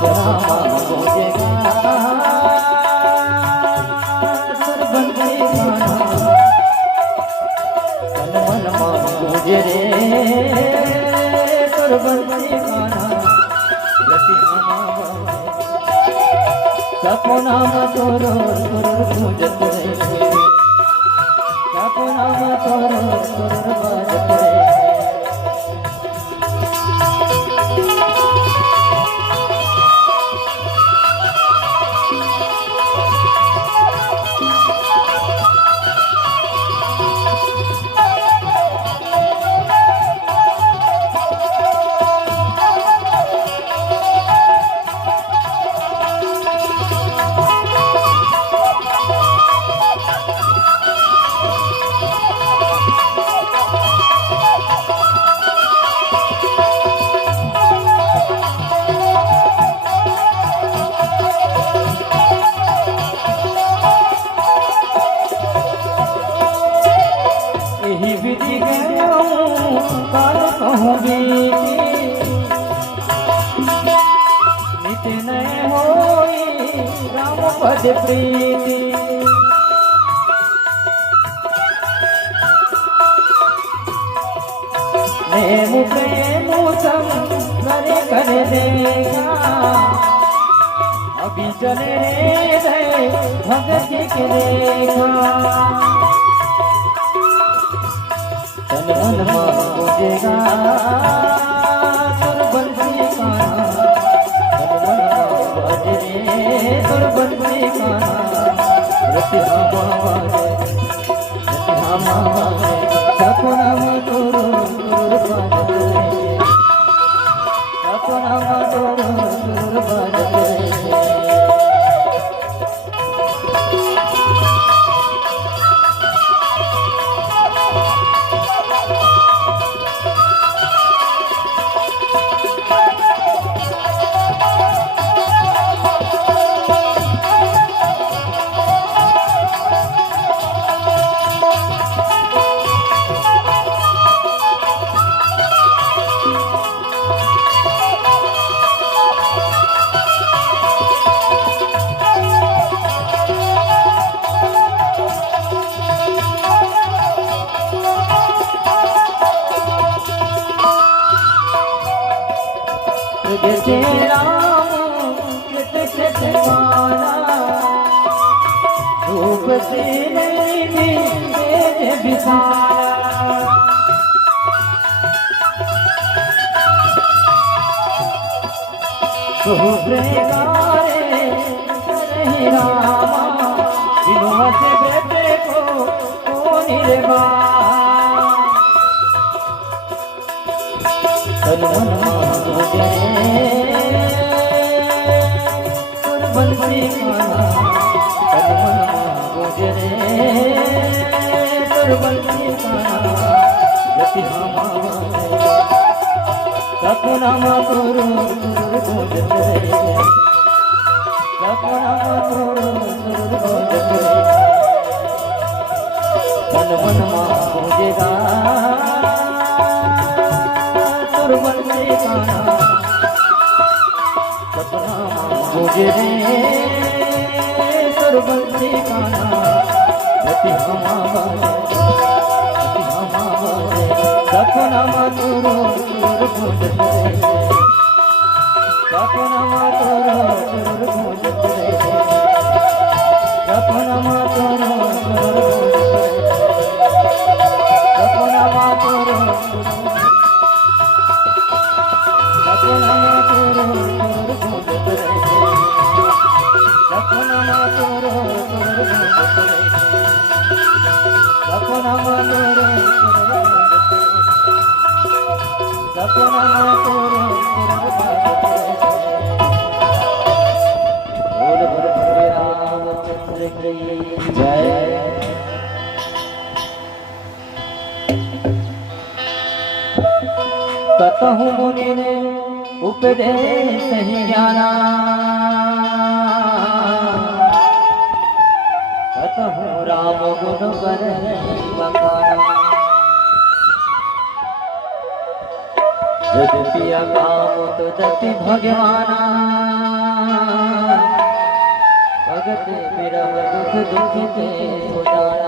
सपना गूंजेगा सुर बन के गाना तन मन मान गूंजे रे सुर बन के गाना सपना तोरो सुर गूंजत रे सपना तोरो सुर बाजत रे पद प्रीति नेम प्रेम सम करे कर देगा अभी चले रे भगत के रेखा तन मन मान गूंजेगा सुर बन के गाना तन मन मान बजे सुर बन के गाना रतिहा मावारे सपना तोरो सुर बाजत रे सपना तोरो सुर बाजत रे जय राम कित माला धूप से तेज विशाला शुभ्रे गारे नहीं रामा जिन्हों से बेटे को निर्वा तन मन मान सुर बन के गाना तन मन मान गूंजे रे सुर बन के गाना रतिहा मावारे सपना तोरो सुर गूंजत रे सपना तोरो सुर गूंजत रे तन मन मान गूंजेगा सुर बन के गाना सपना गूंजे रे सुर बन के गाना रतिहा मावारे सपना तोरो सुर गूंजत रे सपना तोरो सुर गूंजत रे सपना तोरो सुर गूंजत रे सपना तोरो सपना तोरो सुर गूंजत रे सपना तोरो सुर गूंजत रे सपना तोरो सपना तोरो बोल भद्र रामचंद्र की जय। कतहु मुनि ने उपदेश ही ज्ञाना कतहु राम गुण बर बखाना यद्यपि काम तो दति भगवाना भगत बिरह दुख दुख ते हो जाए।